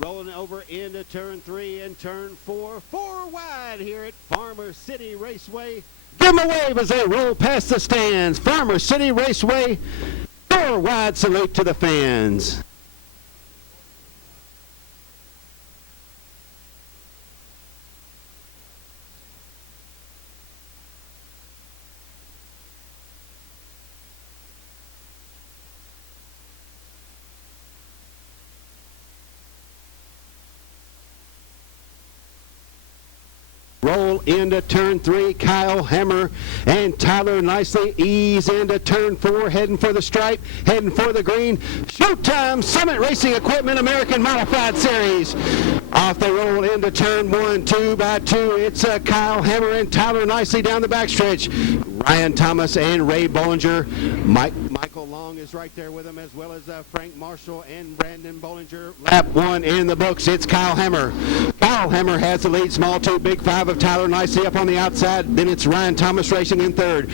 Rolling over into turn 3 and turn 4. 4 wide here at Farmer City Raceway. Give them a wave as they roll past the stands. Farmer City Raceway, 4 wide salute to the fans. Roll into turn 3, Kyle Hammer and Tyler Nicely ease into turn 4, heading for the stripe, heading for the green. Showtime Summit Racing Equipment American Modified Series. Off they roll into turn 1, 2 by 2. It's Kyle Hammer and Tyler Nicely down the backstretch. Ryan Thomas and Ray Bollinger. Michael Long is right there with them, as well as Frank Marshall and Brandon Bollinger. Lap 1 in the books. It's Kyle Hammer. Kyle Hammer has the lead. Small 2, big 5 of Tyler Nicely up on the outside. Then it's Ryan Thomas racing in third.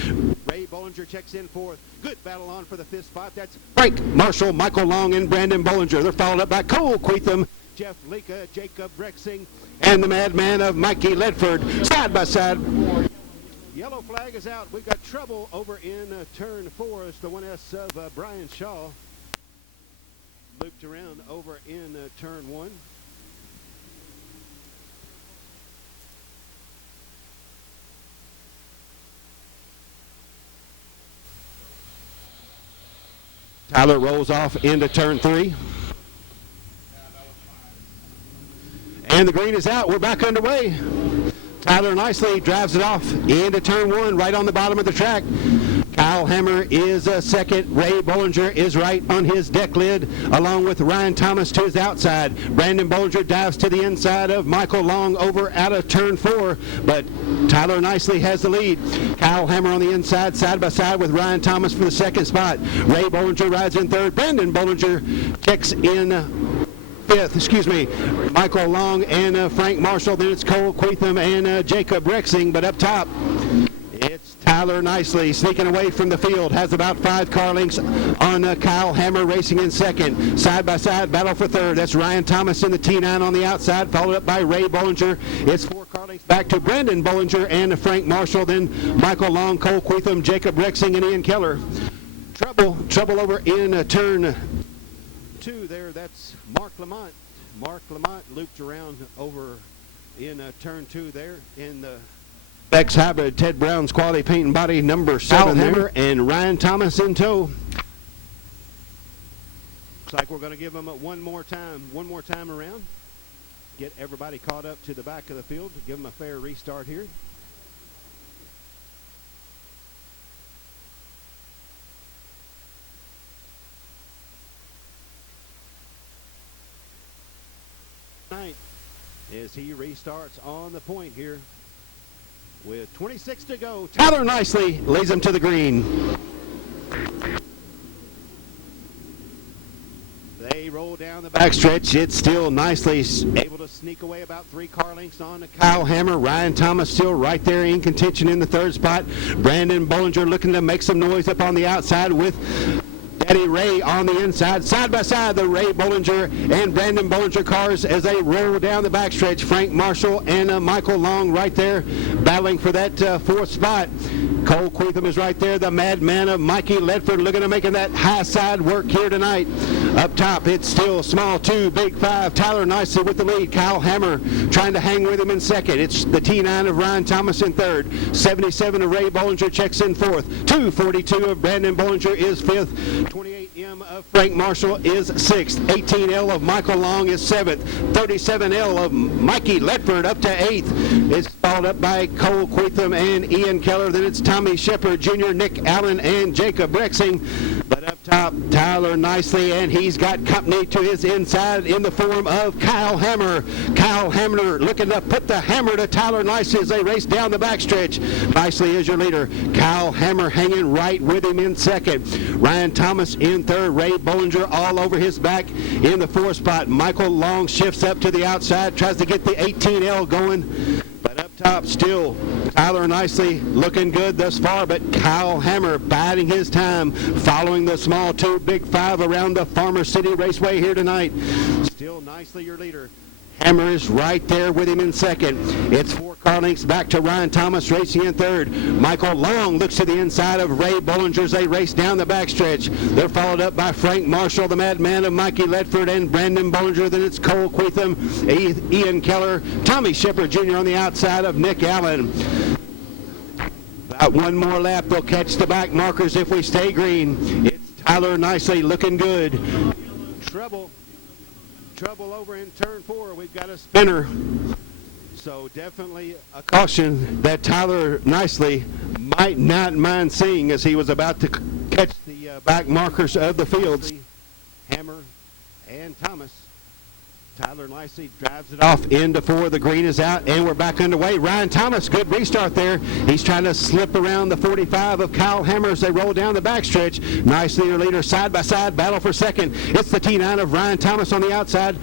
Ray Bollinger checks in fourth. Good battle on for the 5th spot. That's Frank Marshall, Michael Long, and Brandon Bollinger. They're followed up by Cole Queetham, Jeff Leka, Jacob Brexing, and the madman of Mikey Ledford. Side by side. Yellow flag is out. We've got trouble over in turn 4. It's the 1S of Brian Shaw. Looped around over in turn 1. Tyler rolls off into turn 3. And the green is out. We're back underway. Tyler Nicely drives it off into turn 1, right on the bottom of the track. Kyle Hammer is second. Ray Bollinger is right on his deck lid, along with Ryan Thomas to his outside. Brandon Bollinger dives to the inside of Michael Long over out of turn 4, but Tyler Nicely has the lead. Kyle Hammer on the inside, side by side with Ryan Thomas for the 2nd spot. Ray Bollinger rides in 3rd. Brandon Bollinger checks in 5th, Michael Long and Frank Marshall. Then it's Cole Queetham and Jacob Rexing, but up top, it's Tyler Nicely sneaking away from the field. Has about 5 car lengths on Kyle Hammer racing in 2nd. Side by side battle for 3rd. That's Ryan Thomas in the T9 on the outside, followed up by Ray Bollinger. It's 4 car lengths back to Brandon Bollinger and Frank Marshall. Then Michael Long, Cole Queetham, Jacob Rexing, and Ian Keller. Trouble over in turn 2 there. That's Mark Lamont. Mark Lamont looped around over in turn 2 there in the Bex Hybrid, Ted Brown's quality paint and body number 7 Hammer and Ryan Thomas in tow. Looks like we're going to give them one more time around. Get everybody caught up to the back of the field. Give them a fair restart here. As he restarts on the point here with 26 to go. Tyler Nicely leads him to the green. They roll down the backstretch. It's still Nicely able to sneak away about 3 car lengths on Kyle Hammer. Ryan Thomas still right there in contention in the 3rd spot. Brandon Bollinger looking to make some noise up on the outside with Daddy Ray on the inside. Side by side, the Ray Bollinger and Brandon Bollinger cars as they roll down the backstretch. Frank Marshall and Michael Long right there battling for that 4th spot. Cole Queetham is right there. The madman of Mikey Ledford looking to making that high side work here tonight. Up top, it's still small 2, big 5. Tyler Nicely with the lead. Kyle Hammer trying to hang with him in 2nd. It's the T9 of Ryan Thomas in 3rd. 77 of Ray Bollinger checks in 4th. 242 of Brandon Bollinger is 5th. 28M of Frank Marshall is 6th. 18L of Michael Long is 7th. 37L of Mikey Ledford up to 8th. It's followed up by Cole Queetham and Ian Keller. Then it's Tommy Shepard Jr., Nick Allen, and Jacob Rexing. But up top, Tyler Nicely, and he's got company to his inside in the form of Kyle Hammer. Kyle Hammer looking to put the hammer to Tyler Nicely as they race down the backstretch. Nicely is your leader. Kyle Hammer hanging right with him in 2nd. Ryan Thomas in 3rd. Ray Bollinger all over his back in the 4th spot. Michael Long shifts up to the outside, tries to get the 18L going. But up top, top still, Tyler Nicely looking good thus far, but Kyle Hammer biding his time, following the small 2, big 5 around the Farmer City Raceway here tonight. Still Nicely your leader. Hammer is right there with him in second. It's 4 car lengths back to Ryan Thomas racing in third. Michael Long looks to the inside of Ray Bollinger as they race down the backstretch. They're followed up by Frank Marshall, the madman of Mikey Ledford, and Brandon Bollinger. Then it's Cole Queetham, Ian Keller, Tommy Shepard Jr. on the outside of Nick Allen. About one more lap, they'll catch the back markers if we stay green. It's Tyler Nicely looking good. Trouble over in turn 4. We've got a spinner. So definitely a caution that Tyler Nicely might not mind seeing as he was about to catch the back markers of the field. Hammer and Thomas. Tyler Nicely drives it off into 4. The green is out, and we're back underway. Ryan Thomas, good restart there. He's trying to slip around the 45 of Kyle Hammer as they roll down the backstretch. Nicely your leader, side by side, battle for second. It's the T9 of Ryan Thomas on the outside.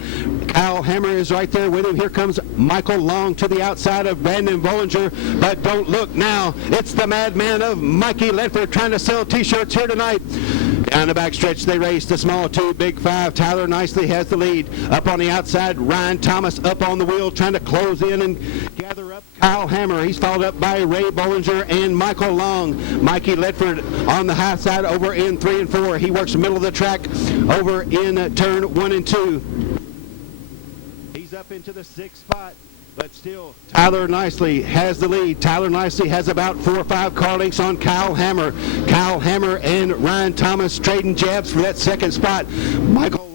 Kyle Hammer is right there with him. Here comes Michael Long to the outside of Brandon Bollinger, but don't look now. It's the madman of Mikey Ledford trying to sell T-shirts here tonight. Down the backstretch they race, the small 2, big 5. Tyler Nicely has the lead. Up on the outside, Ryan Thomas up on the wheel trying to close in and gather up Kyle Hammer. He's followed up by Ray Bollinger and Michael Long. Mikey Ledford on the high side over in 3 and 4. He works the middle of the track over in turn 1 and 2. He's up into the 6th spot. But still, Tyler Nicely has the lead. Tyler Nicely has about 4 or 5 car lengths on Kyle Hammer. Kyle Hammer and Ryan Thomas trading jabs for that 2nd spot. Michael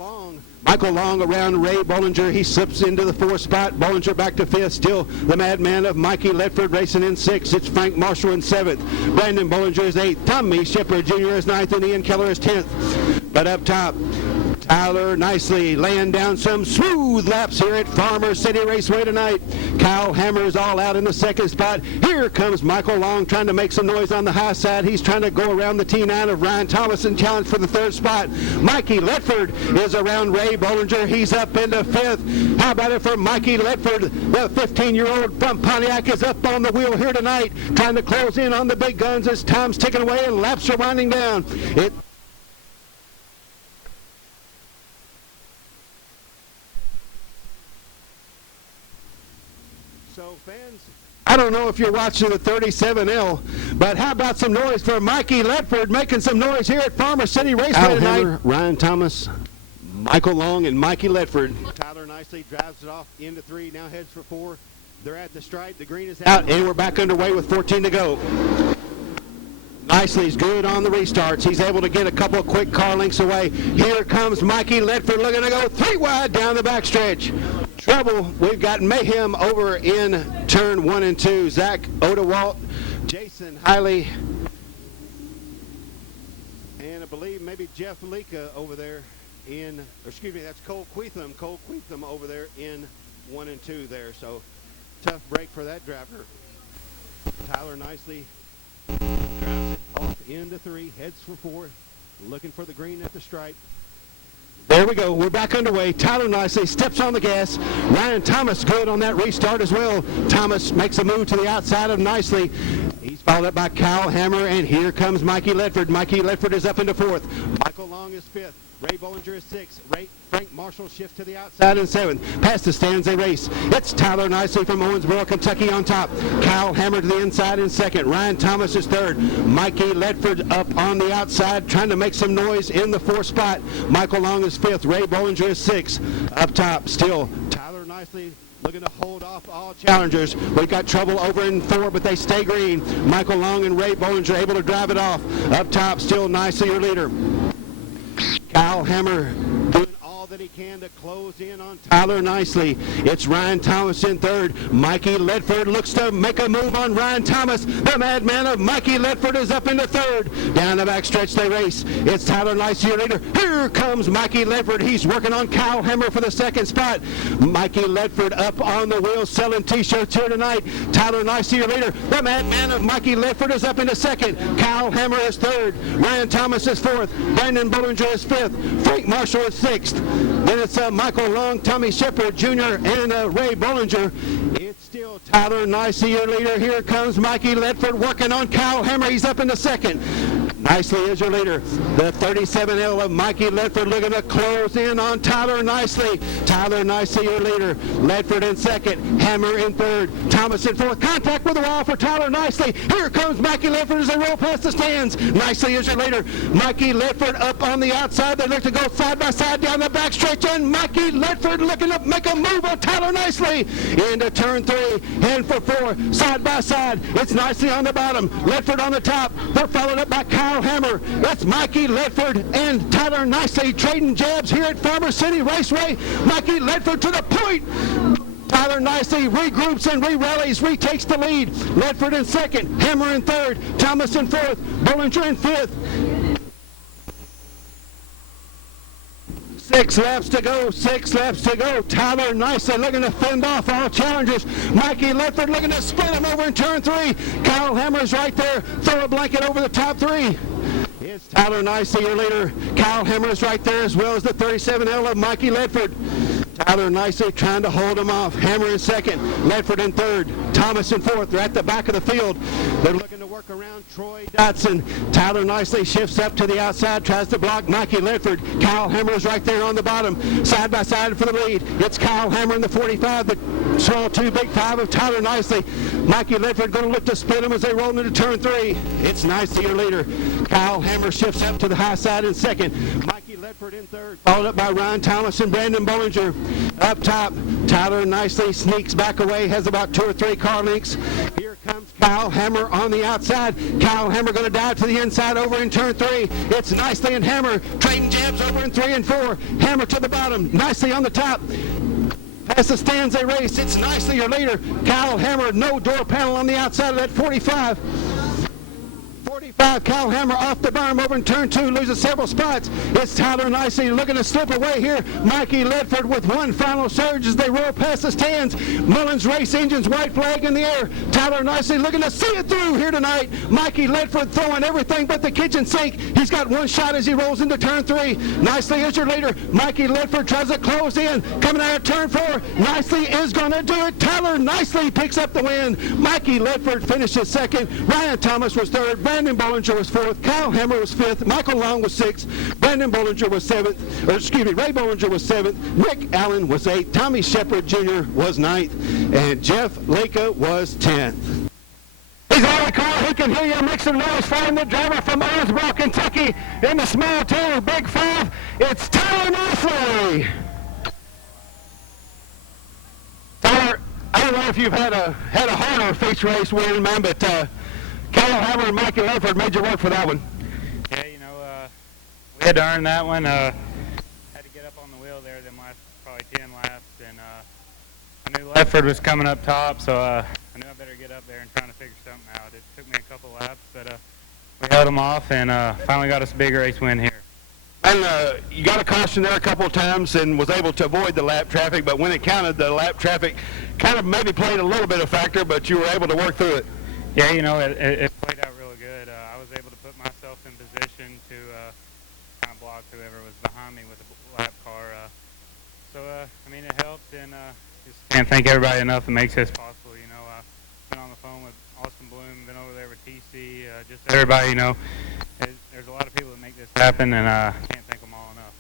Long around Ray Bollinger. He slips into the 4th spot. Bollinger back to 5th. Still the madman of Mikey Ledford racing in 6th. It's Frank Marshall in 7th. Brandon Bollinger is 8th. Tommy Shepard Jr. is 9th, and Ian Keller is 10th. But up top, Tyler Nicely laying down some smooth laps here at Farmer City Raceway tonight. Kyle Hammer is all out in the 2nd spot. Here comes Michael Long trying to make some noise on the high side. He's trying to go around the T9 of Ryan Thomas and challenge for the 3rd spot. Mikey Ledford is around Ray Bollinger. He's up into 5th. How about it for Mikey Ledford? The 15-year-old from Pontiac is up on the wheel here tonight, trying to close in on the big guns as time's ticking away and laps are winding down. So fans, I don't know if you're watching the 37L, but how about some noise for Mikey Ledford making some noise here at Farmer City Raceway tonight. Hammer, Ryan Thomas, Michael Long, and Mikey Ledford. Tyler Nicely drives it off into 3, now heads for 4. They're at the stripe, the green is out, and we're back underway with 14 to go. Nicely's good on the restarts. He's able to get a couple of quick car lengths away. Here comes Mikey Ledford looking to go 3 wide down the backstretch. Trouble, we've got mayhem over in turn 1 and 2. Zach Odewalt, Jason Hiley, and I believe maybe Jeff Leka over there in, or excuse me, that's Cole Queetham over there in 1 and 2 there. So tough break for that driver. Tyler Nicely drives it off into 3, heads for 4, looking for the green at the stripe. There we go. We're back underway. Tyler Nicely steps on the gas. Ryan Thomas good on that restart as well. Thomas makes a move to the outside of Nicely. He's followed up by Kyle Hammer, and here comes Mikey Ledford. Mikey Ledford is up into 4th. Michael Long is 5th. Ray Bollinger is 6th. Frank Marshall shifts to the outside in 7th. Past the stands they race. It's Tyler Nicely from Owensboro, Kentucky on top. Kyle Hammer to the inside in 2nd. Ryan Thomas is 3rd. Mikey Ledford up on the outside trying to make some noise in the 4th spot. Michael Long is 5th. Ray Bollinger is 6th. Up top still Tyler Nicely looking to hold off all challengers. We've got trouble over in 4, but they stay green. Michael Long and Ray Bollinger able to drive it off. Up top still Nicely your leader. Kyle Hammer doing all that he can to close in on Tyler Nicely. It's Ryan Thomas in 3rd. Mikey Ledford looks to make a move on Ryan Thomas. The madman of Mikey Ledford is up into 3rd. Down the backstretch they race. It's Tyler Nicely your leader. Here comes Mikey Ledford. He's working on Kyle Hammer for the 2nd spot. Mikey Ledford up on the wheel selling T-shirts here tonight. Tyler Nicely your leader. The madman of Mikey Ledford is up into 2nd. Kyle Hammer is 3rd. Ryan Thomas is 4th. Brandon Bollinger is 5th. Frank Marshall is 6th. Then it's Michael Long, Tommy Shepard Jr., and Ray Bollinger. It's still Tyler Nicely, your leader. Here comes Mikey Ledford working on Kyle Hammer. He's up in the second. Nicely is your leader. The 37L of Mikey Ledford looking to close in on Tyler Nicely. Tyler Nicely, your leader. Ledford in second. Hammer in third. Thomas in fourth. Contact with the wall for Tyler Nicely. Here comes Mikey Ledford as they roll past the stands. Nicely is your leader. Mikey Ledford up on the outside. They look to go side by side down the backstretch, and Mikey Ledford looking to make a move on Tyler Nicely. Into turn 3. And for 4. Side by side. It's Nicely on the bottom. Ledford on the top. They're followed up by Kyle Hammer. That's Mikey Ledford and Tyler Nicely trading jabs here at Farmer City Raceway. Mikey Ledford to the point. Tyler Nicely regroups and re-rallies, retakes the lead. Ledford in second, Hammer in third, Thomas in fourth, Bollinger in fifth. 6 laps to go, 6 laps to go. Tyler Nicely looking to fend off all challengers. Mikey Ledford looking to split him over in turn 3. Kyle Hammer's right there. Throw a blanket over the top 3. It's Tyler Nicely, your leader. Kyle Hammer's right there, as well as the 37L of Mikey Ledford. Tyler Nicely trying to hold him off. Hammer in second, Ledford in third, Thomas in fourth. They're at the back of the field. They're looking to work around Troy Dotson. Tyler Nicely shifts up to the outside, tries to block Mikey Ledford. Kyle Hammer's right there on the bottom, side by side for the lead. It's Kyle Hammer in the 45, the small 2 big 5 of Tyler Nicely. Mikey Ledford going to look to split him as they roll into turn 3. It's Nicely, your leader. Kyle Hammer shifts up to the high side in second. Mikey Ledford in third, followed up by Ryan Thomas and Brandon Bollinger. Up top, Tyler Nicely sneaks back away, has about 2 or 3 car lengths. Here comes Kyle Hammer on the outside. Kyle Hammer going to dive to the inside over in turn 3. It's Nicely and Hammer trading jabs over in 3 and 4. Hammer to the bottom, Nicely on the top. Past the stands they race. It's Nicely, your leader. Kyle Hammer, no door panel on the outside of that 45. 45, Kyle Hammer off the berm over in turn 2, loses several spots. It's Tyler Nicely looking to slip away here. Mikey Ledford with one final surge as they roll past the stands. Mullins Race Engines, white flag in the air. Tyler Nicely looking to see it through here tonight. Mikey Ledford throwing everything but the kitchen sink. He's got one shot as he rolls into turn 3. Nicely is your leader. Mikey Ledford tries to close in. Coming out of turn 4. Nicely is going to do it. Tyler Nicely picks up the win. Mikey Ledford finishes second. Ryan Thomas was third. Brandon Bollinger was fourth. Kyle Hammer was fifth. Michael Long was sixth. Brandon Bollinger was seventh. Ray Bollinger was seventh. Rick Allen was eighth. Tommy Shepard Jr. was ninth. And Jeff Laka was 10th. He's on the car. He can hear you. Make some noise for him. The driver from Owensboro, Kentucky in the small 2, big 5. It's Tyler Nicely. Tyler, I don't know if you've had a harder feature race win, man, but Kyle Hammer and Mikey Ledford made you work for that one. Yeah, we had to earn that one. Had to get up on the wheel there them last probably 10 laps, and I knew Ledford was coming up top, so I knew I better get up there and trying to figure something out. It took me a couple laps, but we held them off and finally got us a big race win here. And you got a caution there a couple of times and was able to avoid the lap traffic, but when it counted, the lap traffic kind of maybe played a little bit of factor, but you were able to work through it. Yeah, it played out really good. I was able to put myself in position to kind of block whoever was behind me with a lap car. It helped, and just can't thank everybody enough that makes this possible. I've been on the phone with Austin Bloom, been over there with TC, just everybody, there's a lot of people that make this happen, and I can't thank them all enough.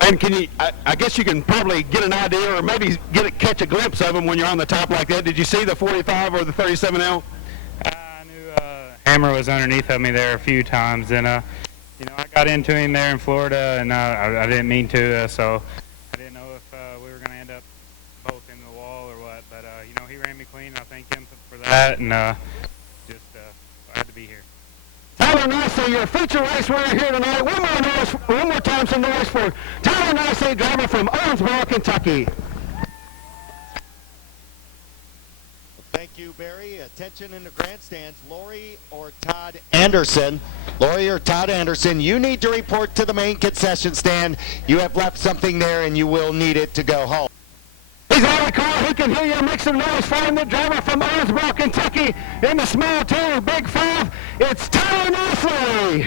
And can you, I guess you can probably get an idea or maybe catch a glimpse of them when you're on the top like that. Did you see the 45 or the 37L? I knew Hammer was underneath of me there a few times, and I got into him there in Florida, and I didn't mean to, so I didn't know if we were going to end up both in the wall or what. But he ran me clean, and I thank him for that, and just glad to be here. Tyler Nicely, your feature race winner here tonight. One more time, some noise for Tyler Nicely, driver from Owensboro, Kentucky. Thank you, Barry. Attention in the grandstands. Lori or Todd Anderson. Lori or Todd Anderson, you need to report to the main concession stand. You have left something there and you will need it to go home. He's on the car. He can hear you. Make some noise for him. The driver from Owensboro, Kentucky in the small 2, big 5. It's Tyler Nicely.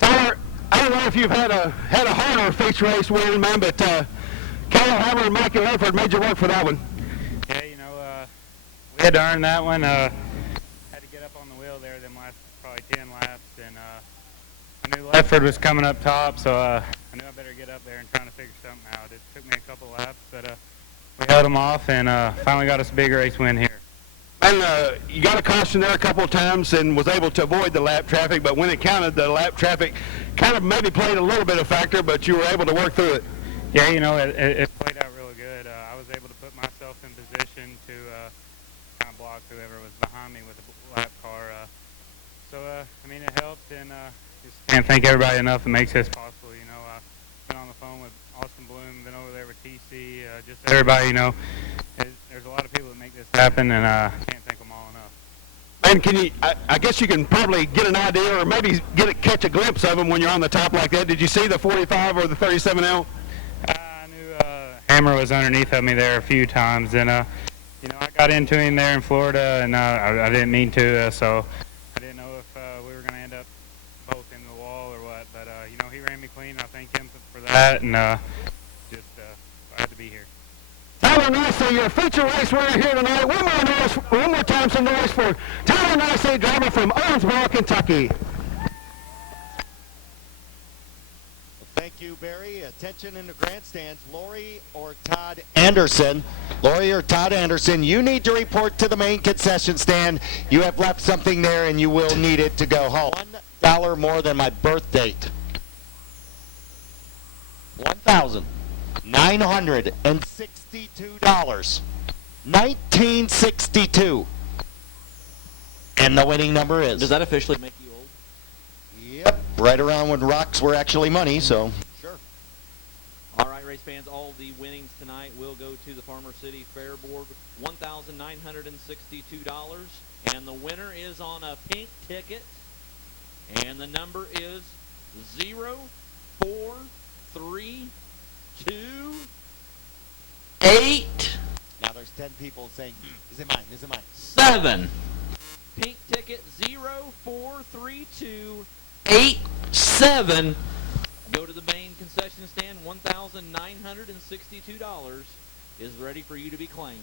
Tyler, I don't know if you've had a harder feature race win, man, but Kyle Hammer and Mikey Ledford made you work for that one. Yeah, we had to earn that one. Had to get up on the wheel there them last probably 10 laps, and I knew Ledford was coming up top, so I knew I better get up there and trying to figure something out. It took me a couple laps, but we held them off and finally got us a big race win here. And you got a caution there a couple of times and was able to avoid the lap traffic, but when it counted, the lap traffic kind of maybe played a little bit of factor, but you were able to work through it. Yeah, it played out really good. I was able to put myself in position to kind of block whoever was behind me with a lap car. It helped, and just can't thank everybody enough that makes this possible. I've been on the phone with Austin Bloom, been over there with TC, just everybody, there's a lot of people that make this happen, and I can't thank them all enough. And can you? I guess you can probably get an idea, or maybe catch a glimpse of them when you're on the top like that. Did you see the 45 or the 37L? I knew Hammer was underneath of me there a few times, and I got into him there in Florida, and I didn't mean to, so I didn't know if we were going to end up both in the wall or what. But he ran me clean. I thank him for that, and just glad to be here. Tyler Nicely, your feature race winner here tonight. One more time, some noise for Tyler Nicely, driver from Owensboro, Kentucky. Thank you, Barry. Attention in the grandstands. Lori or Todd Anderson. Lori or Todd Anderson, you need to report to the main concession stand. You have left something there, and you will need it to go home. $1 more than my birth date. $1,962. 1962. And the winning number is. Does that officially make you old? Yep, right around when rocks were actually money, so. Sure. All right, race fans, all the winnings tonight will go to the Farmer City Fair Board, $1,962. And the winner is on a pink ticket, and the number is 0432. Now there's 10 people saying, is it mine, is it mine? 7. Pink ticket 043287. Go to the main concession stand. $1,962 is ready for you to be claimed.